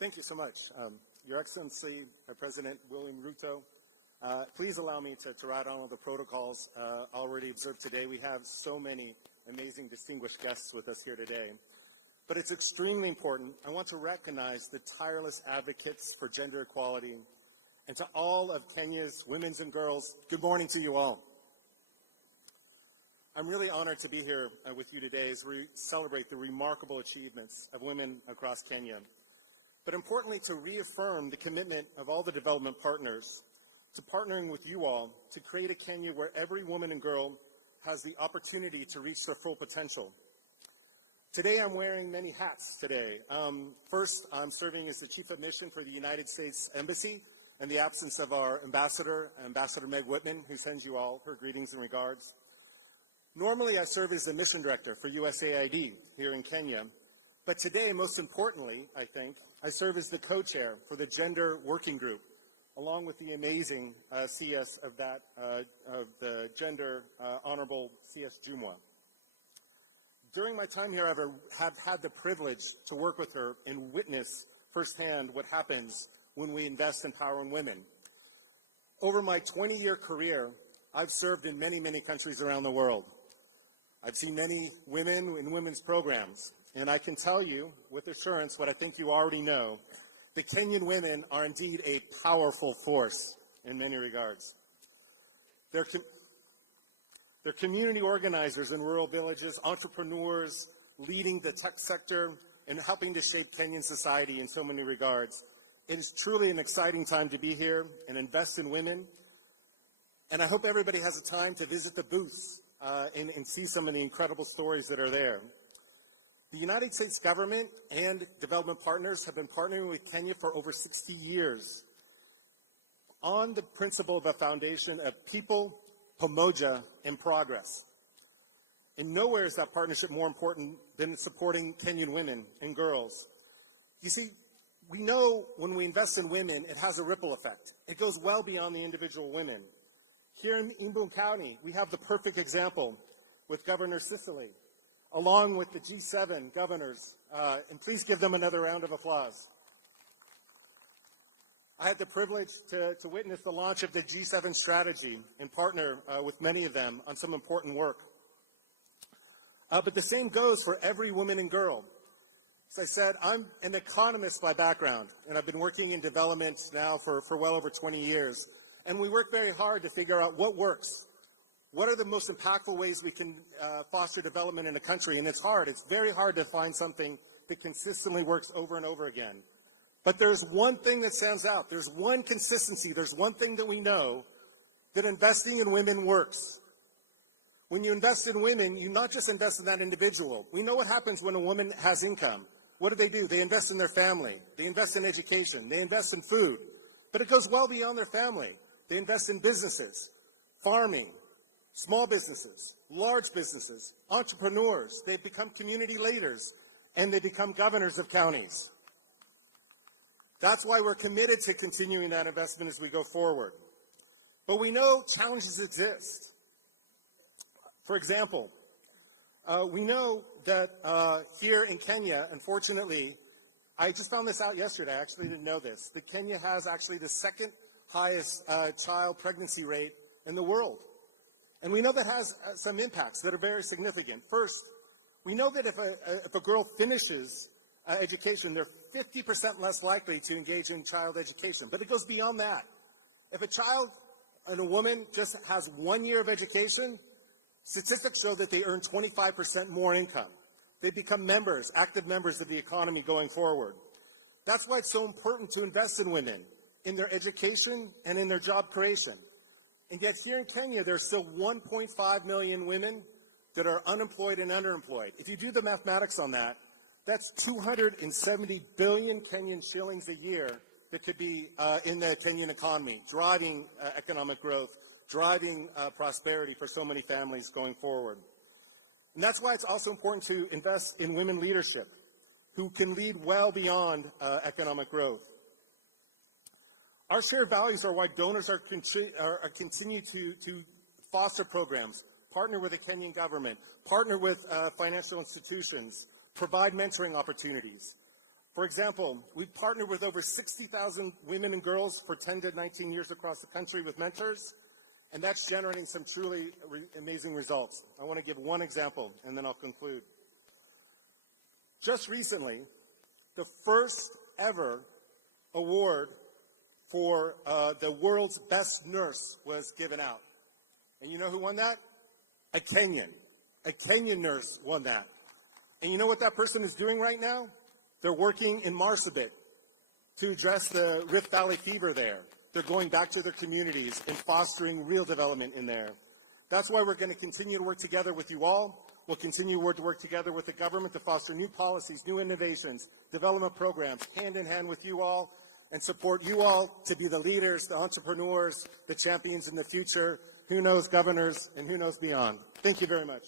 Thank you so much. Your Excellency, President William Ruto, please allow me to write on all the protocols already observed today. We have so many amazing distinguished guests with us here today. But it's extremely important. I want to recognize the tireless advocates for gender equality. And to all of Kenya's women and girls, good morning to you all. I'm really honored to be here with you today as we celebrate the remarkable achievements of women across Kenya. But importantly, to reaffirm the commitment of all the development partners to partnering with you all to create a Kenya where every woman and girl has the opportunity to reach their full potential. Today, I'm wearing many hats today. First, I'm serving as the Chief of Mission for the United States Embassy in the absence of our Ambassador Meg Whitman, who sends you all her greetings and regards. Normally, I serve as the Mission Director for USAID here in Kenya. But today, most importantly, I think, I serve as the co-chair for the Gender Working Group, along with the amazing CS of the Gender Honorable CS Jumwa. During my time here, I have had the privilege to work with her and witness firsthand what happens when we invest in empowering women. Over my 20-year career, I've served in many, many countries around the world. I've seen many women in women's programs. And I can tell you with assurance what I think you already know, the Kenyan women are indeed a powerful force in many regards. They're community organizers in rural villages, entrepreneurs, leading the tech sector, and helping to shape Kenyan society in so many regards. It is truly an exciting time to be here and invest in women. And I hope everybody has a time to visit the booths and see some of the incredible stories that are there. The United States government and development partners have been partnering with Kenya for over 60 years on the principle of a foundation of people, pamoja, and progress. And nowhere is that partnership more important than supporting Kenyan women and girls. You see, we know when we invest in women, it has a ripple effect. It goes well beyond the individual women. Here in Embu County, we have the perfect example with Governor Sicily, along with the G7 governors, and please give them another round of applause. I had the privilege to witness the launch of the G7 strategy and partner with many of them on some important work. But the same goes for every woman and girl. As I said, I'm an economist by background, and I've been working in development now for well over 20 years. And we work very hard to figure out what works. What are the most impactful ways we can foster development in a country? And it's hard. It's very hard to find something that consistently works over and over again. But there's one thing that stands out. There's one consistency. There's one thing that we know, that investing in women works. When you invest in women, you not just invest in that individual. We know what happens when a woman has income. What do? They invest in their family. They invest in education. They invest in food. But it goes well beyond their family. They invest in businesses, farming, small businesses, large businesses, entrepreneurs. They become community leaders, and they become governors of counties. That's why we're committed to continuing that investment as we go forward. But we know challenges exist. For example, we know that here in Kenya, unfortunately, I just found this out yesterday. I actually didn't know this, that Kenya has actually the second highest child pregnancy rate in the world. And we know that has some impacts that are very significant. First, we know that if a girl finishes education, they're 50% less likely to engage in child education. But it goes beyond that. If a child and a woman just has 1 year of education, statistics show that they earn 25% more income. They become members, active members of the economy going forward. That's why it's so important to invest in women, in their education and in their job creation. And yet here in Kenya, there's still 1.5 million women that are unemployed and underemployed. If you do the mathematics on that, that's 270 billion Kenyan shillings a year that could be in the Kenyan economy, driving economic growth, driving prosperity for so many families going forward. And that's why it's also important to invest in women leadership who can lead well beyond economic growth. Our shared values are why donors are continue to foster programs, partner with the Kenyan government, partner with financial institutions, provide mentoring opportunities. For example, we've partnered with over 60,000 women and girls for 10 to 19 years across the country with mentors, and that's generating some truly amazing results. I want to give one example, and then I'll conclude. Just recently, the first ever award for the world's best nurse was given out. And you know who won that? A Kenyan nurse won that. And you know what that person is doing right now? They're working in Marsabit to address the Rift Valley fever there. They're going back to their communities and fostering real development in there. That's why we're going to continue to work together with you all. We'll continue to work together with the government to foster new policies, new innovations, development programs, hand in hand with you all, and support you all to be the leaders, the entrepreneurs, the champions in the future, who knows governors, and who knows beyond. Thank you very much.